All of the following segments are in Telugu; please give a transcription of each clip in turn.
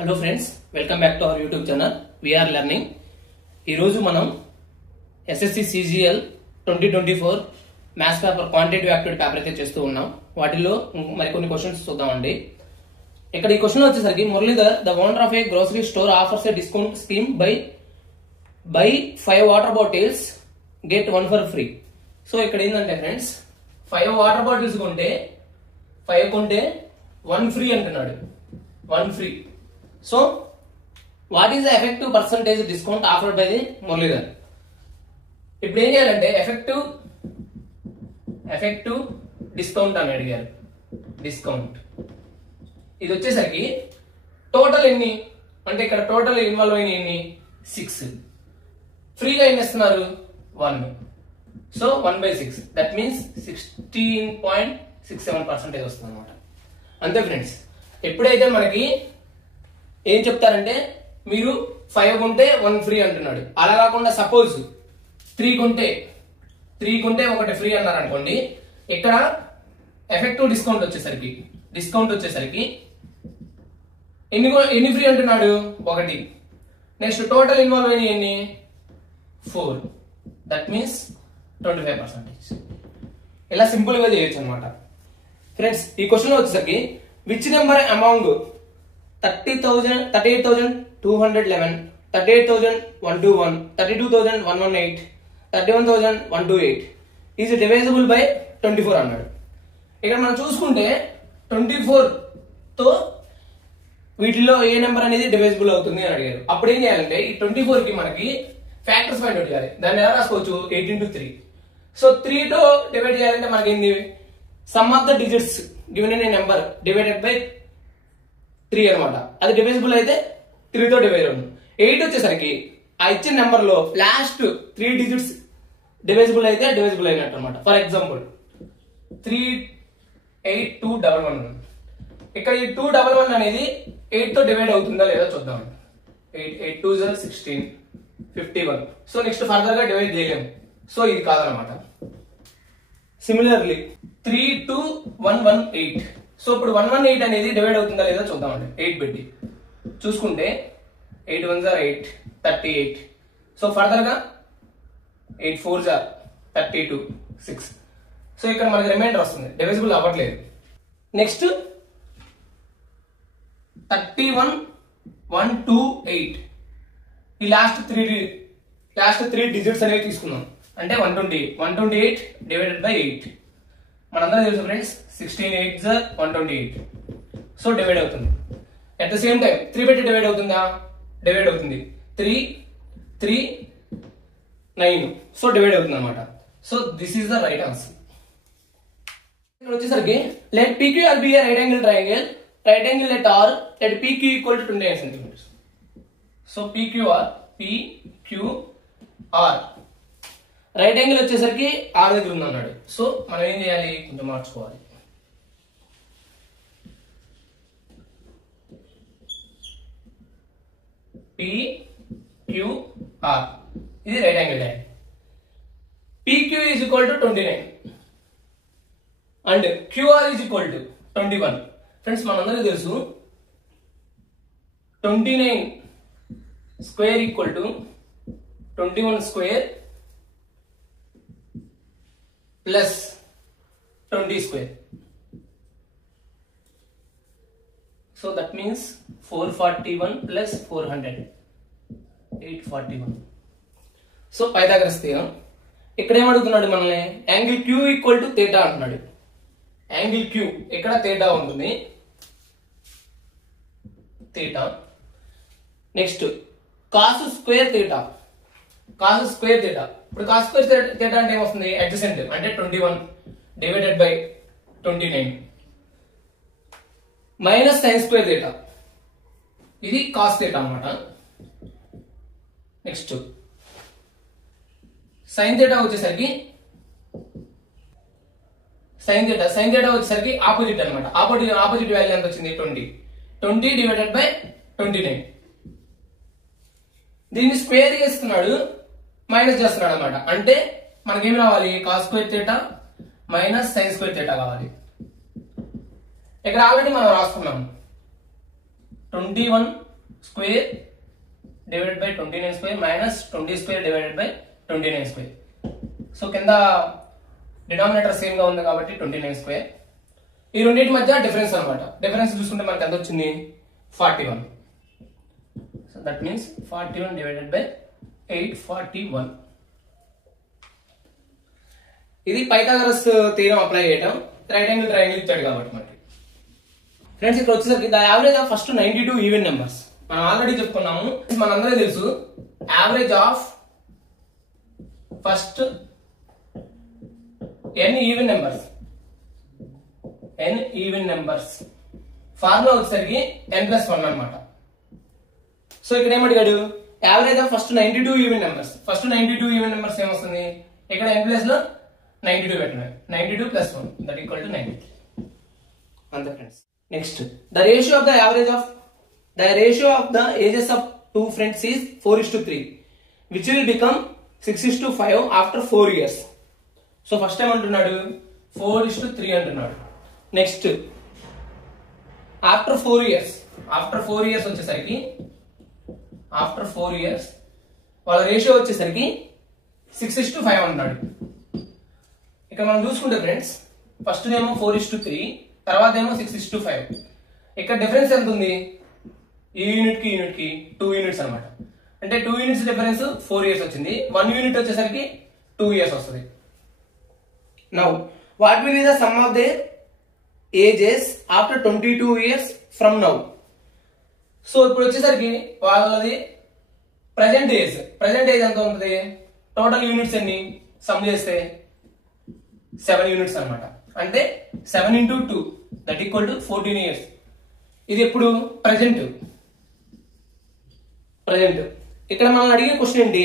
Hello friends, welcome back to our YouTube channel VR learning. ఈరోజు మనం SSC CGL 2024 maths paper quantitative aptitude paper అయితే చేస్తూ ఉన్నాం. వాటిలో మరికొన్ని క్వశ్చన్స్ చూద్దామండి. ఇక్కడ ఈ క్వశ్చన్ వచ్చేసరికి Muralidhar the owner of A grocery store offers a discount scheme by 5 water bottles get 1 for free. So ఇక్కడ ఏంటంటే ఫ్రెండ్స్, 5 వాటర్ బాటిల్స్ కొంటే 5 కొంటే 1 ఫ్రీ అంటున్నాడు. 1 free. So, what is the effective percentage discount offered by the Muralidhar? ఇప్పుడు ఏం చేయాలంటే ఎఫెక్టివ్ డిస్కౌంట్ అని అడిగారు. డిస్కౌంట్ ఇది వచ్చేసరికి టోటల్ ఎన్ని అంటే ఇక్కడ టోటల్ ఇన్వాల్వ్ అయిన ఎన్ని 6, ఫ్రీగా ఎన్ని ఇస్తున్నారు 1. సో 1/6 దట్ మీన్స్ 16.67% వస్తుంది అనమాట. అంతే ఫ్రెండ్స్. ఎప్పుడైతే మనకి ఏం చెప్తారంటే మీరు 5 కొంటే 1 ఫ్రీ అంటున్నాడు. అలా కాకుండా సపోజ్ 3 కొంటే 1 ఫ్రీ అన్నారు అనుకోండి. ఇక్కడ ఎఫెక్టివ్ డిస్కౌంట్ వచ్చేసరికి ఎన్ని ఫ్రీ అంటున్నాడు 1. నెక్స్ట్ టోటల్ ఇన్వాల్వ్ అయిన ఎన్ని 4. That means 25%. ఇలా సింపుల్ గా చేయొచ్చు అనమాట. ఫ్రెండ్స్, ఈ క్వశ్చన్ వచ్చేసరికి which number among 38,211, 38,121, 32,118, 31,128 is డివైజబుల్ by 24 అన్నాడు. ఇక్కడ మనం చూసుకుంటే 24 తో వీటిలో ఏ నెంబర్ అనేది డివైజబుల్ అవుతుంది అని అడిగారు. అప్పుడు ఏం చేయాలంటే ఈ 24 కి మనకి ఫ్యాక్టర్స్ ఫైండ్ అవుట్ చేయాలి. దాన్ని ఎలా రాసుకోవచ్చు 8 into 3. సో 3 తో డివైడ్ చేయాలంటే మనకి ఏంది some of the digits given in a number divided by 3 అనమాట. అది డివైజబుల్ అయితే 3 తో డివైడ్ అవుతుంది. 8 వచ్చేసరికి ఆ ఇచ్చిన నెంబర్ లో లాస్ట్ 3 డిజిట్స్ డివైజబుల్ అయితే డివైజబుల్ అయినట్టు అనమాట. For example 38211. ఇక్కడ ఈ 211 అనేది 8 తో డివైడ్ అవుతుందా లేదా చూద్దాం. 8 2 16 51. సో నెక్స్ట్ ఫర్దర్ గా డివైడ్ చేయలేము. సో ఇది కాదనమాట. సిమిలర్లీ 32118. సో ఇప్పుడు 118 అనేది డివైడ్ అవుతుందా లేదా చూద్దామండి. 8 పెట్టి చూసుకుంటే 8 1 8 38. సో ఫర్దర్ గా 8 4 32 6. సో ఇక్కడ మనకి రిమైండర్ వస్తుంది, డివైజబుల్ అవ్వట్లేదు. నెక్స్ట్ 31,128. ఈ లాస్ట్ త్రీ డిజిట్స్ అనేవి తీసుకుందాం. అంటే 128 డివైడెడ్ బై 8. మనందరం తెలుసు ఫ్రెండ్స్ 16 8 128. సో డివైడ్ అవుతుంది. అట్ ద సేమ్ టైం 3 పెట్టి డివైడ్ అవుతుందా? డివైడ్ అవుతుంది. 3 3 9. సో డివైడ్ అవుతుంది అనమాట. So this is the right answer. ఇక్కడ వచ్చేసరికి let PQR be a right angle triangle. Right angle at R. Let PQ equal to 29 cm. So PQR right angle వచ్చేసరికి ఆర్ దగ్గర ఉంది అన్నాడు. సో మనం ఏం చేయాలి, కొంచెం మార్చుకోవాలి. PQR ఇది right angle line. PQ is equal to 29 and QR is equal to 21. Friends, మనందరికీ తెలుసు 29 square equal to 21 square plus 20 square. So that means 441 plus 400 841. So Pythagoras theorem. ఇక్కడ ఏమడుగుతున్నాడు మనల్ని, angle Q equal to theta అంటున్నాడు. యాంగిల్ Q ఇక్కడ థీటా ఉంటుంది. Theta. Next cos square theta. ఇప్పుడు కాస్ స్క్వేర్ థీటా అంటే ఏమొస్తుంది, అడ్జసెంట్ అంటే 21 divided by 29 minus sine square theta. ఇది కాస్ థీటా అన్నమాట. నెక్స్ట్ సైన్ థీటా వచ్చేసరికి ఆపోజిట్ అనమాట. ఆపోజిట్ వాల్యూ ఎంత వచ్చింది 20 డివైడెడ్ బై 29. దీన్ని స్క్వేర్ చేస్తున్నాడు, మైనస్ చేస్తున్నాడు అనమాట. అంటే మనకేం రావాలి, cos square theta minus sine square theta కావాలి. ఇక్కడ ఆల్రెడీ మనం రాసుకున్నాం 21 square divided by 29 square minus 20 square divided by 29 square. So కింద డినామినేటర్ సేమ్ గా ఉంది కాబట్టి 29 స్క్వేర్. ఈ రెండింటి మధ్య డిఫరెన్స్ అన్నమాట. డిఫరెన్స్ చూసుకుంటే మనకి ఎంత వచ్చింది 41. So that means 41 divided by 841. ఇది పైథాగరస్ థియరం అప్లై చేయడం. రైట్ యాంగిల్ ట్రయాంగిల్ ఇచ్చాడు కాబట్టి మనకి. ఫ్రెండ్స్ ఇక్కడ వచ్చేసరికి the average of first 92 even numbers మనం ఆల్రెడీ చెప్పుకున్నాము. మనందరికీ తెలుసు average of first n even numbers. n even numbers formula వచ్చేసరికి n+1 అన్నమాట. సో ఇక్కడ ఏమడిగాడు average of first 92 even numbers. First 92 even numbers ఏమొస్తుంది ఇక్కడ n ప్లస్ లో 92 పెట్టిన 92 + 1 దట్ ఈక్వల్ టు 93. అంతే friends. Next the ratio of the ages of two friends is 4:3 which will become 6:5 after 4 years. So first ఏమంటున్నాడు 4:3 అంటున్నాడు. నెక్స్ట్ ఆఫ్టర్ 4 years వచ్చేసరికి ఆఫ్టర్ 4 years వాళ్ళ రేషియో వచ్చేసరికి 6:5 అంటున్నాడు. ఇక్కడ మనం చూసుకుంటే ఫ్రెండ్స్ ఫస్ట్ ఏమో 4:3 తర్వాత ఏమో 6:5. ఇక్కడ డిఫరెన్స్ ఎంత ఉంది ఈ యూనిట్ కి 2 యూనిట్స్ అన్నమాట. అంటే 2 యూనిట్స్ డిఫరెన్స్ 4 years వచ్చింది. 1 యూనిట్ వచ్చేసరికి 2 years వస్తుంది. Now what will be the sum of their ages after 22 years from now. So ఇప్పుడు వచ్చేసరికి వాళ్ళది ప్రెజెంట్ ఏజ్ ఎంత ఉంటుంది టోటల్ యూనిట్స్ ఎన్ని సమ్ చేస్తే 7 యూనిట్స్ అన్నమాట. అంటే 7 × 2 దట్ ఈక్వల్ టు 14 years. ఇది ఎప్పుడు ప్రెజెంట్. ఇక్కడ మనం అడిగే క్వశ్చన్ ఏంటి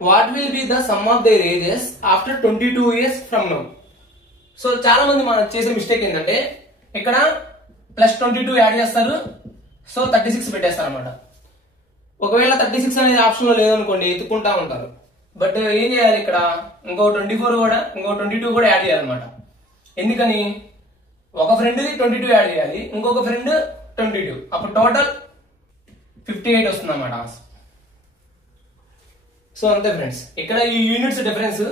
what will be the sum of their ages after 22 years from now. So చాలా మంది మనం చేసే మిస్టేక్ ఏంటంటే ఇక్కడ +22 యాడ్ చేస్తారు. సో 36 పెట్టేస్తారు అనమాట. ఒకవేళ 36 అనేది ఆప్షన్ లో లేదనుకోండి ఎత్తుకుంటా ఉంటారు. బట్ ఏం చేయాలి ఇక్కడ ఇంకో 22 కూడా యాడ్ చేయాలన్నమాట. ఎందుకని ఒక ఫ్రెండ్ 22 యాడ్ చేయాలి, ఇంకొక ఫ్రెండ్ 22, అప్పుడు టోటల్ 58 వస్తుంది అన్నమాట ఆన్సర్. సో అంతే ఫ్రెండ్స్. ఇక్కడ ఈ యూనిట్స్ డిఫరెన్స్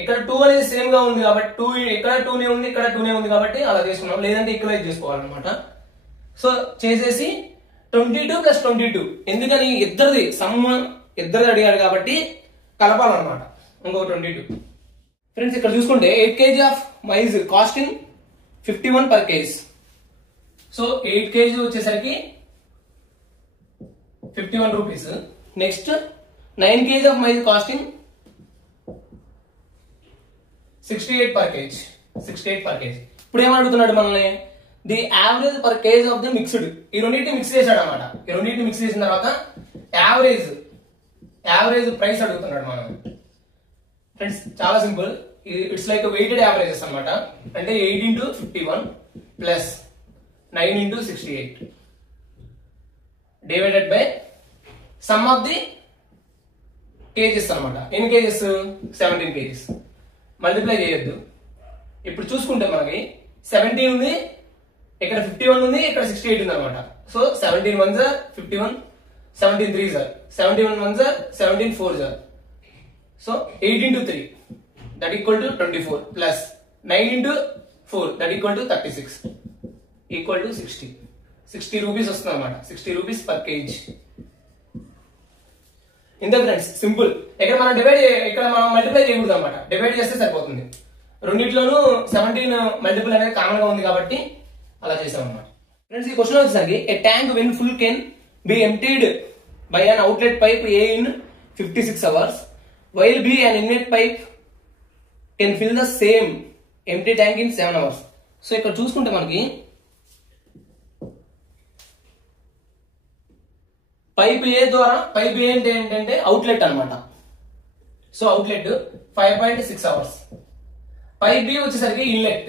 ఇక్కడ 2 అనేది సేమ్ గా ఉంది కాబట్టి 2 ఇక్కడ 2 ఉంది ఇక్కడ 2 ఉంది కాబట్టి అలా చేసుకున్నాం. లేదంటే ఈక్వలైజ్ చేసుకోవాలన్నమాట. సో చేసేసి 22 + 22 ఎందుకని ఇద్దరిది అడిగాడు కాబట్టి కలపాలన్నమాట ఇంకో 22. ఫ్రెండ్స్ ఇక్కడ చూసుకుంటే 8 kg of maize costing 51 per kg. So 8 kg వచ్చేసరికి 51 rupees. Next 9 kg of maize costing 68 per kg. ఇప్పుడు ఏమడుగుతున్నాడు మనల్ని the average per kg of the mixed. ఈ రెండింటిని మిక్స్ చేశాడు అనమాట. ఈ రెండింటిని మిక్స్ చేసిన తర్వాత యావరేజ్ ప్రైస్ అడుగుతున్నాడు మనం. ఫ్రెండ్స్ చాలా simple. It's like weighted averages అనమాట. అంటే 8 × 51 plus 9 × 68 divided by sum of the kgs అనమాట. ఎన్ని కేజెస్ 17 కేజెస్. మల్టిప్లై చేయొద్దు. ఇప్పుడు చూసుకుంటే మనకి 17 ఉంది, ఇక్కడ 51 ఉంది, ఇక్కడ 68 ఉంది అనమాట. So 17 1s are 51, 17 3s are 71 1s are 17 4s are. So 8 × 3 that equal to 24 plus 9 × 4 that equal to 36 equal to 60 rupees వస్తుంది అనమాట. 60 రూపీస్ పర్ కేజీ. ఇంతే ఫ్రెండ్స్ సింపుల్. ఇక్కడ మనం మల్టిప్లై చేయకూడదు అనమాట. డివైడ్ చేస్తే సరిపోతుంది. రెండిట్లోనూ 17 మల్టిపుల్ అనేది కామన్ గా ఉంది కాబట్టి అలా చేసాం అనమాట. ఫ్రెండ్స్ ఈ క్వశ్చన్ వచ్చేసరికి a tank when full can be emptied by an outlet pipe A in 56 hours while B an inlet pipe can fill the same empty tank in 7 hours. So ఇక్కడ చూసుకుంటే మనకి పైప్ ఏ ఏంటంటే అవుట్లెట్ అనమాట. So outlet 5.6 hours. Pipe B వచ్చేసరికి ఇన్లెట్.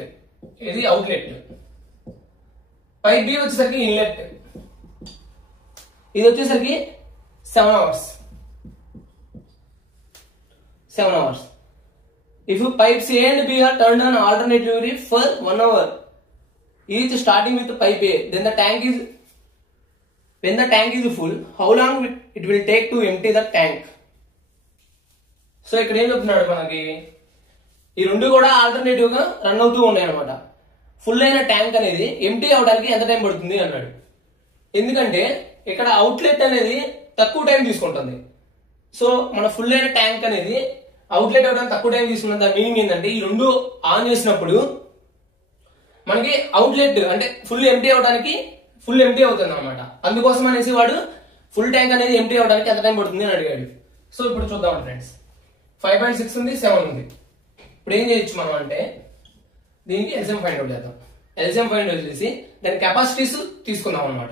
ఇది అవుట్లెట్. పైప్ బి వచ్చేసరికి ఇన్లెట్. ఇది వచ్చేసరికి 7 hours. If pipes A and B are turned on alternatively for 1 hour, each starting with pipe A, then the tank is when the tank is full, how long it will take to empty the tank? So ఇక్కడ ఏం చెప్తున్నాడు మనకి, ఈ రెండు కూడా ఆల్టర్నేటివ్ గా రన్ అవుతూ ఉన్నాయి అనమాట. ఫుల్ అయిన ట్యాంక్ అనేది ఎంటీ అవడానికి ఎంత టైం పడుతుంది అన్నాడు. ఎందుకంటే ఇక్కడ అవుట్లెట్ అనేది తక్కువ టైం తీసుకుంటుంది. సో మన ఫుల్ అయిన ట్యాంక్ అనేది అవుట్లెట్ అవడానికి తక్కువ టైం తీసుకున్న దాని మీనింగ్ ఏంటంటే, ఈ రెండు ఆన్ చేసినప్పుడు మనకి అవుట్లెట్ అంటే ఫుల్ ఎంటీ అవడానికి ఫుల్ ఎంటీ అవుతుంది అనమాట. అందుకోసం అనేసి వాడు ఫుల్ ట్యాంక్ అనేది ఎంటీ అవడానికి ఎంత టైం పడుతుంది అని అడిగాడు. సో ఇప్పుడు చూద్దాం ఫ్రెండ్స్, 5.6 ఉంది, 7 ఉంది. ఇప్పుడు ఏం చేయొచ్చు మనం అంటే, దీనికి ఎల్సిఎం ఫైండ్ అవుట్ చేద్దాం. ఎల్సిఎం ఫైండ్ అవుట్ చేసి దాని కెపాసిటీస్ తీసుకుందాం అనమాట.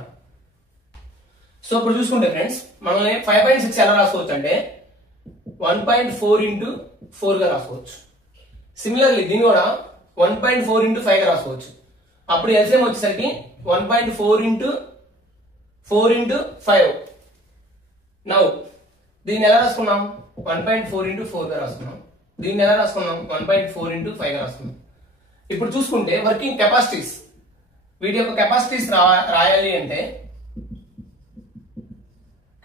సో ఇప్పుడు చూసుకుంటే ఫ్రెండ్స్, మనం 5.6 ఎలా రాసుకోవచ్చు అంటే 1.4 into 4 గా రాసుకోవచ్చు. సిమిలర్లీ దీన్ని కూడా 1.4 into 5 గా రాసుకోవచ్చు. అప్పుడు ఎల్సిఎం వచ్చేసరికి 1.4 into 4 into 5. నౌ దీన్ని ఎలా రాసుకున్నాం, 1.4 into 4 గా రాసుకున్నాం. దీన్ని ఎలా రాసుకున్నాం, 1.4 into 5 గా రాసుకున్నాం. ఇప్పుడు చూసుకుంటే వర్కింగ్ కెపాసిటీస్, వీటి యొక్క కెపాసిటీస్ రాయాలి అంటే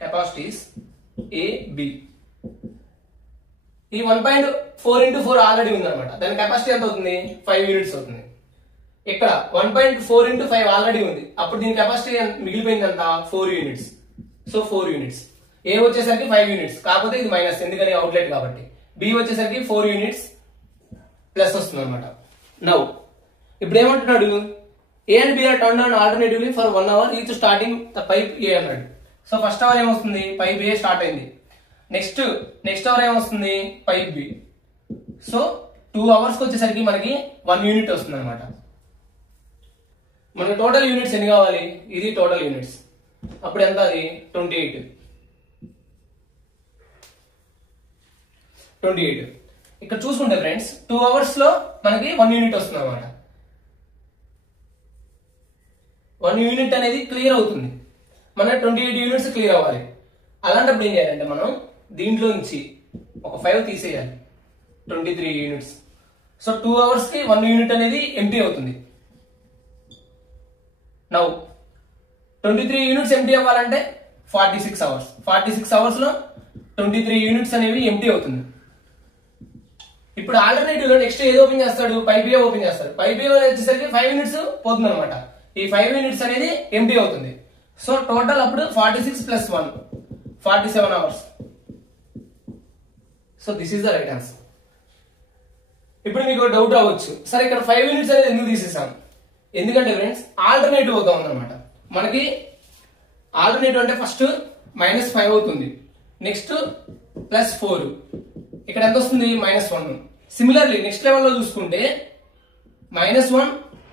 కెపాసిటీస్ ఏ బి. ఈ 1.4 into 4 ఆల్రెడీ ఉందన్నమాట. దాని కెపాసిటీ ఎంత అవుతుంది, 5 యూనిట్స్ అవుతుంది. ఇక్కడ 1.4 into 5 ఆల్రెడీ ఉంది. అప్పుడు దీని కెపాసిటీ మిగిలిపోయింది అంత 4 యూనిట్స్. So 4 units. ఏ వచ్చేసరికి 5 యూనిట్స్, కాకపోతే ఇది మైనస్ ఎందుకని అవుట్లెట్ కాబట్టి. బి వచ్చేసరికి 4 యూనిట్స్ ప్లస్ వస్తుంది అనమాట. నౌ ఇప్పుడు ఏమంటున్నాడు, A and B are turned on alternatively for 1 hour each starting the pipe A అన్నాడు. సో ఫస్ట్ అవర్ ఏమొస్తుంది, పైప్ ఏ స్టార్ట్ అయింది. నెక్స్ట్ అవర్ ఏమొస్తుంది, పైప్ బి. సో 2 hours కి వచ్చేసరికి మనకి 1 యూనిట్ వస్తుంది అనమాట. మనకి టోటల్ యూనిట్స్ ఎన్ని కావాలి, ఇది టోటల్ యూనిట్స్. అప్పుడు ఎంత, అది 28. ఇక్కడ చూసుకుంటే ఫ్రెండ్స్ 2 hours లో మనకి 1 యూనిట్ వస్తుంది అనమాట. 1 యూనిట్ అనేది క్లియర్ అవుతుంది. మన 28 యూనిట్స్ క్లియర్ అవ్వాలి. అలాంటప్పుడు ఏం చేయాలంటే మనం దీంట్లో నుంచి ఒక 5 తీసేయాలి, 23 యూనిట్స్. సో 2 hours కి 1 యూనిట్ అనేది ఎంటీ అవుతుంది. నౌ 23 యూనిట్స్ ఎంటీ అవ్వాలంటే 46 hours. 46 hours లో 23 యూనిట్స్ అనేవి ఎంటీ అవుతుంది. ఇప్పుడు ఆల్టర్నేటివ్ లో నెక్స్ట్ ఏది ఓపెన్ చేస్తాడు, పైప్ ఏ ఓపెన్ చేస్తాడు. పైప్ ఏ వచ్చేసరికి 5 యూనిట్స్ పోతుంది అనమాట. ఈ 5 యూనిట్స్ అనేది ఎంటీ అవుతుంది. సో టోటల్ అప్పుడు 46 + 1 47 hours. So this is the right answer. ఇప్పుడు మీకు డౌట్ అవ్వచ్చు, సరే ఇక్కడ 5 యూనిట్స్ అనేది ఎందుకు తీసేసాం, ఎందుకంటే ఫ్రెండ్స్ ఆల్టర్నేటివ్ అవుతా ఉందన్నమాట. మనకి ఆల్టర్నేటివ్ అంటే ఫస్ట్ -5 అవుతుంది, నెక్స్ట్ +4, ఇక్కడ ఎంత వస్తుంది, -1. సిమిలర్లీ నెక్స్ట్ లెవెల్ లో చూసుకుంటే -1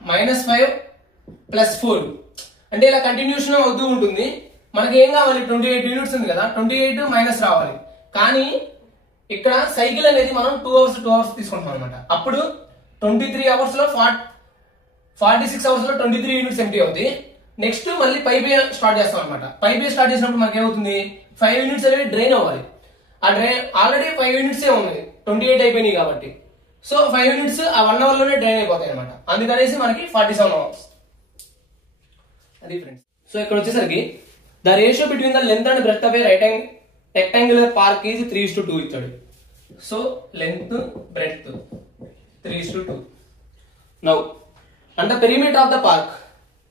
-5 +4 అంటే ఇలా కంటిన్యూషన్ అవుతూ ఉంటుంది. మనకి ఏం కావాలి, 28 యూనిట్స్ ఉంది కదా, 28 మైనస్ రావాలి. కానీ ఇక్కడ సైకిల్ అనేది మనం 2 hours తీసుకుంటాం అనమాట. అప్పుడు 23 hours లో 46 hours లో 23 యూనిట్స్ ఎంటీ అవుతాయి. నెక్స్ట్ మళ్ళీ పైప్ స్టార్ట్ చేస్తాం అనమాట. పైప్ స్టార్ట్ చేసినప్పుడు మనకి ఏమవుతుంది, 5 యూనిట్స్ అనేది డ్రైన్ అవ్వాలి. ఆ డ్రైన్ ఆల్రెడీ 5 యూనిట్స్ ఉన్నాయి, 28 అయిపోయినాయి కాబట్టి. సో 5 యూనిట్స్ ఆ 1 hour లోనే డ్రైన్ అయిపోతాయి అనమాట. అందుకనేసి మనకి 47 hours. అది ఫ్రెండ్స్. సో ఇక్కడ వచ్చేసరికి the ratio between the length and breadth of a rectangular park is 3:2 ఇచ్చాడు. So length breadth 3:2. Now and the perimeter of the park,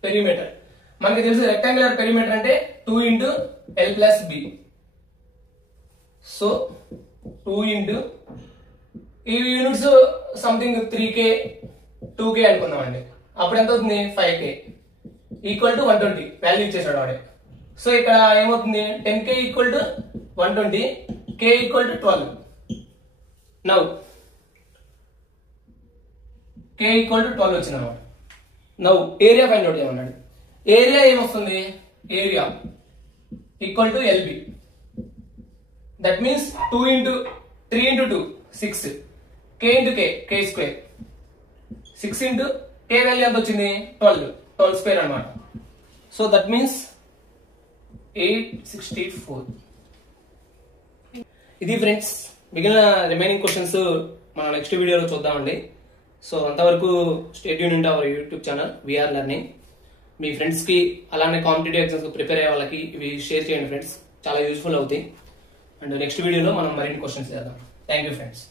perimeter మనకి తెలుసు రెక్టాంగులర్ పెరిమీటర్ అంటే 2 into L + B. So 2 into ఈ యూనిట్స్ సంథింగ్ 3K 2K అనుకుందామండి. అప్పుడు ఎంత అవుతుంది, 5K = 120 వాల్యూ ఇచ్చేసాడు వాడే. సో ఇక్కడ ఏమవుతుంది, 10K = 120, K = 12. నౌ K = 12 వచ్చింది అనమాట. నౌ ఏరియా ఫైండ్ అవుట్ చేయమన్నాడు. ఏరియా ఏమొస్తుంది, area = LB. That means 2 into 3 into 2 6, K into K² 6 into K value ఎంత వచ్చింది, 12² అనమాట. So that means 864. ఇది ఫ్రెండ్స్, మిగిలిన రిమైనింగ్ క్వశ్చన్స్ మనం నెక్స్ట్ వీడియోలో చూద్దామండి. సో అంతవరకు stay tune in to our YouTube channel VR learning. మీ ఫ్రెండ్స్కి అలానే కాంపిటేటివ్ ఎగ్జామ్స్ ప్రిపేర్ అయ్యే వాళ్ళకి ఇవి షేర్ చేయండి ఫ్రెండ్స్, చాలా యూస్ఫుల్ అవుతాయి. అండ్ నెక్స్ట్ వీడియోలో మనం మరిన్ని క్వశ్చన్స్ చేద్దాం. Thank you friends.